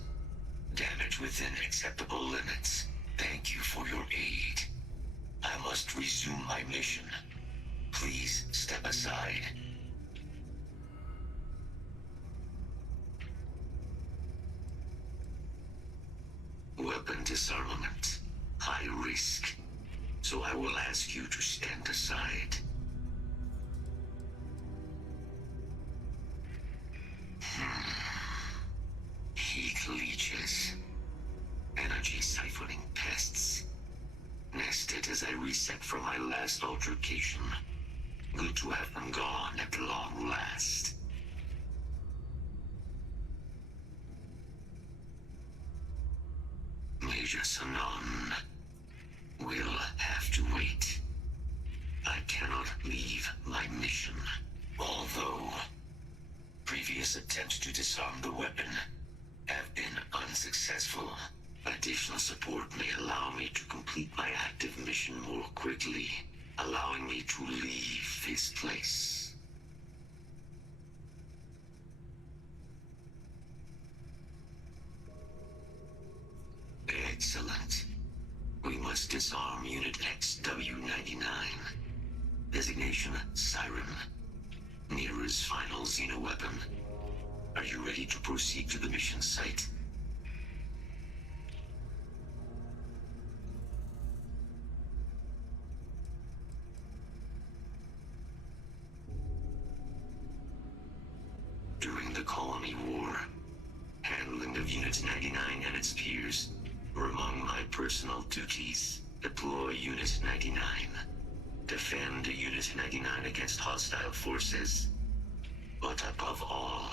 Damage within acceptable limits. Thank you for your aid. I must resume my mission. Please step aside. Weapon disarmament. High risk. So I will ask you to stand aside. Heat leeches. Energy siphoning pests. Nested as I reset from my last altercation. Good to have them gone at long last. Major Sanon will have to wait. I cannot leave my mission. Although previous attempts to disarm the weapon have been unsuccessful. Additional support may allow me to complete my active mission more quickly, allowing me to leave this place. Excellent. We must disarm Unit XW-99. Designation Siren. Mirror's final xeno-weapon. Are you ready to proceed to the mission site? During the Colony War, handling of Unit 99 and its peers were among my personal duties. Deploy Unit 99. Defend Unit 99 against hostile forces. But above all,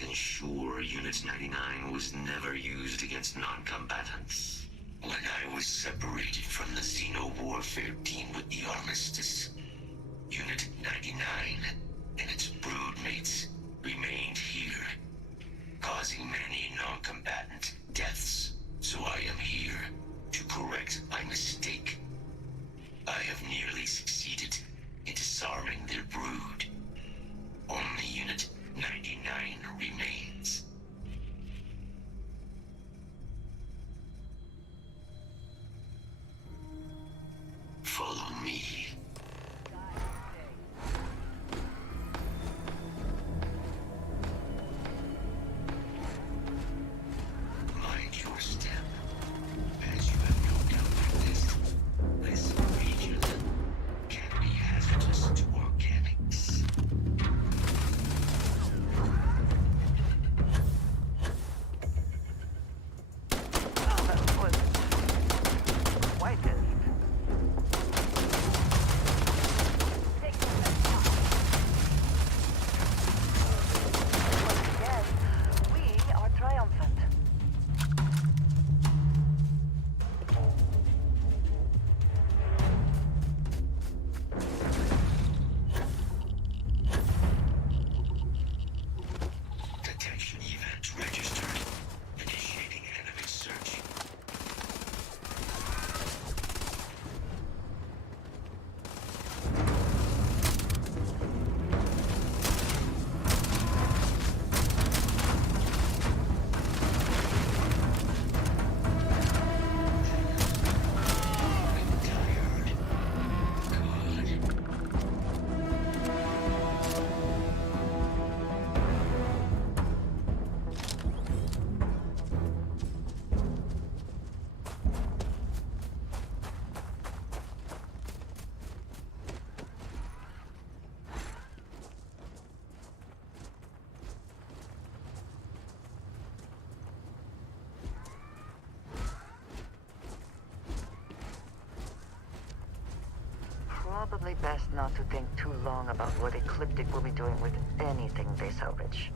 ensure Unit 99 was never used against non-combatants. When I was separated from the Xeno Warfare team with the Armistice, Unit 99 and its broodmates remained here, causing many non-combatant deaths. So I am here to correct my mistake. I have nearly succeeded in disarming their brood. Only Unit 99 remains. Follow me. Mind your step. As you have no doubt this region can be hazardous to organics. Detection event registered. Initiating enemy search. I'm tired. Good. Probably best not to think too long about what Ecliptic will be doing with anything they salvage.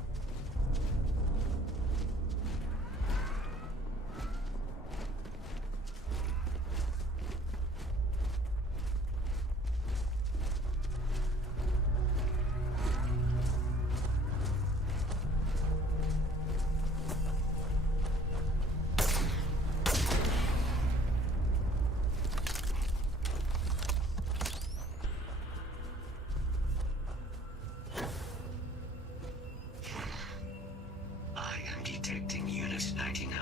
99.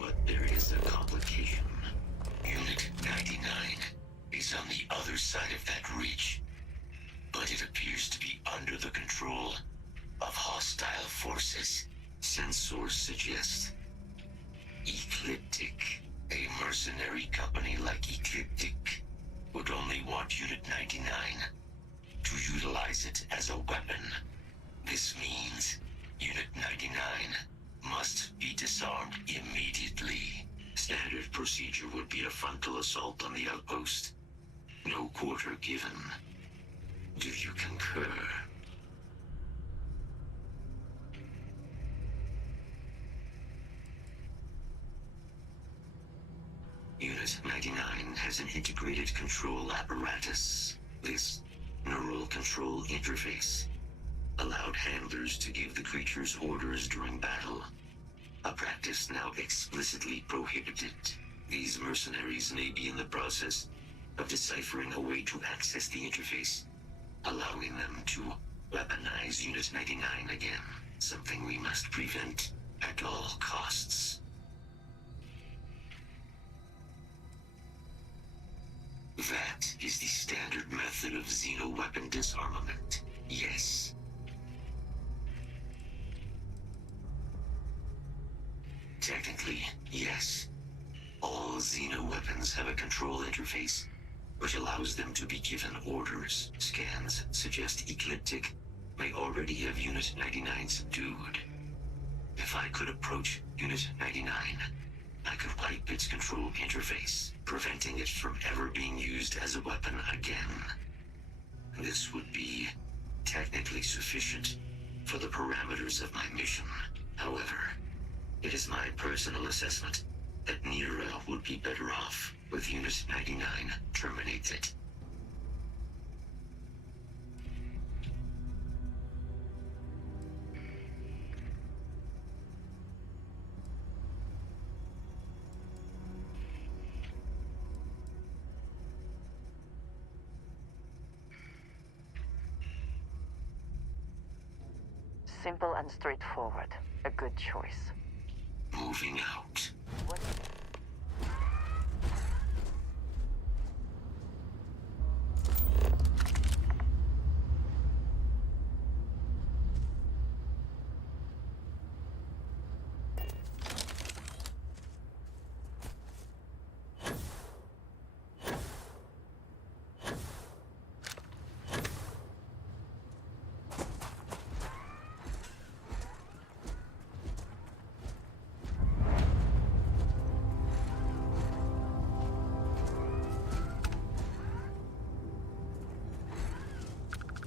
But there is a complication. Unit 99 is on the other side of that ridge. But it appears to be under the control of hostile forces. Sensors suggest Ecliptic, a mercenary company like Ecliptic, would only want Unit 99 to utilize it as a weapon. This means Unit 99 must be disarmed immediately. Standard procedure would be a frontal assault on the outpost. No quarter given. Do you concur? Unit 99 has an integrated control apparatus. This neural control interface allowed handlers to give the creatures orders during battle, a practice now explicitly prohibited. These mercenaries may be in the process of deciphering a way to access the interface, allowing them to weaponize Unit 99 again, something we must prevent at all costs. That is the standard method of xeno-weapon disarmament, yes. Technically, yes. All xeno-weapons have a control interface, which allows them to be given orders. Scans suggest Ecliptic may already have Unit 99 subdued. If I could approach Unit 99, I could wipe its control interface, preventing it from ever being used as a weapon again. This would be technically sufficient for the parameters of my mission. However, it is my personal assessment that Nira would be better off with Unit 99 terminated. Simple and straightforward. A good choice. Moving out. What?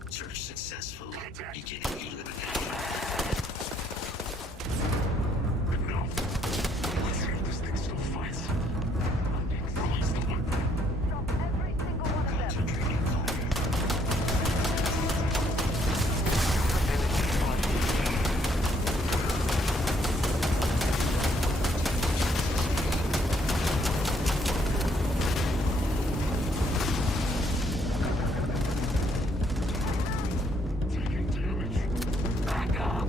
Search successful. Beginning elimination. Enough. Let's see if this thing still fights. Release the weapon. Drop every single one of them. Concentrating fire. Taking damage. Back up.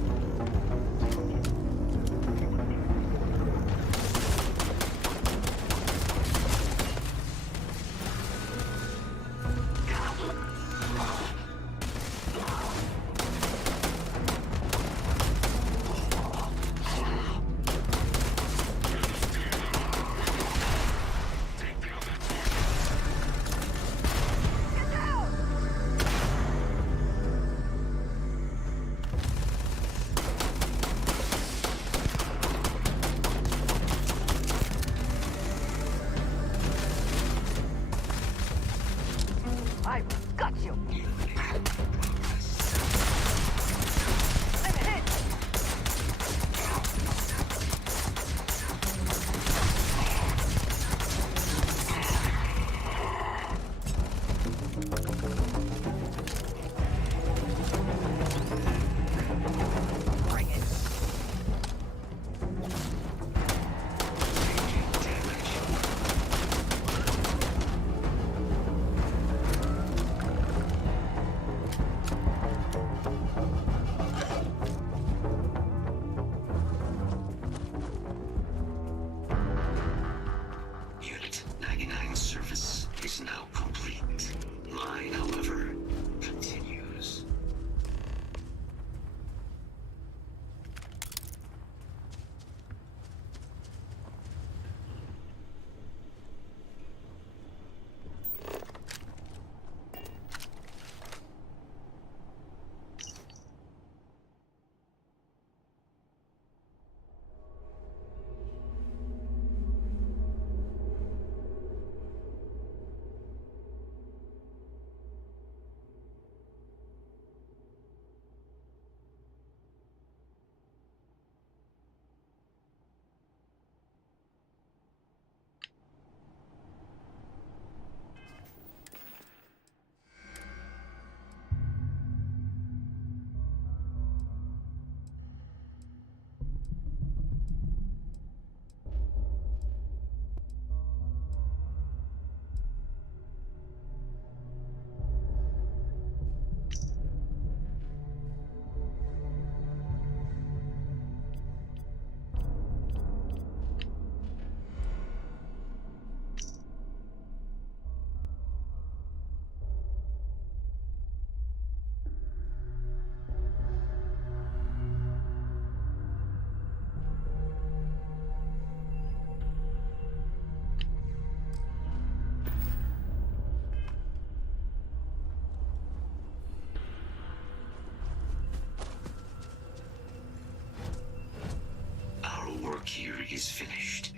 is finished.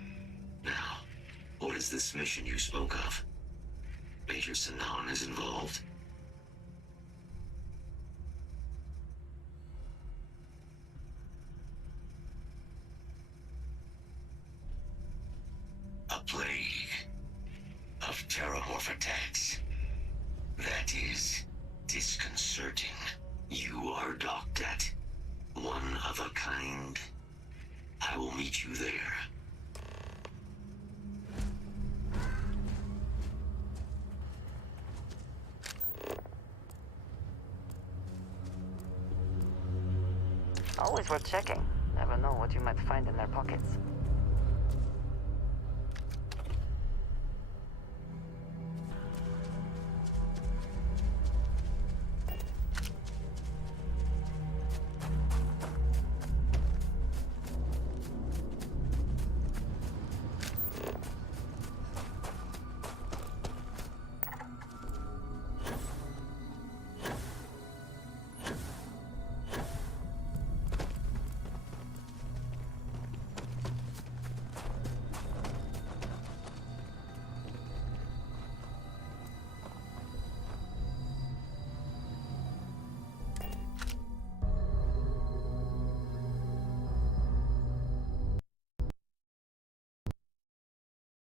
Now, what is this mission you spoke of? Major Sanan is involved? A plague of terramorph attacks. That is disconcerting. You are docked at one of a kind. I will meet you there. Always worth checking. Never know what you might find in their pockets.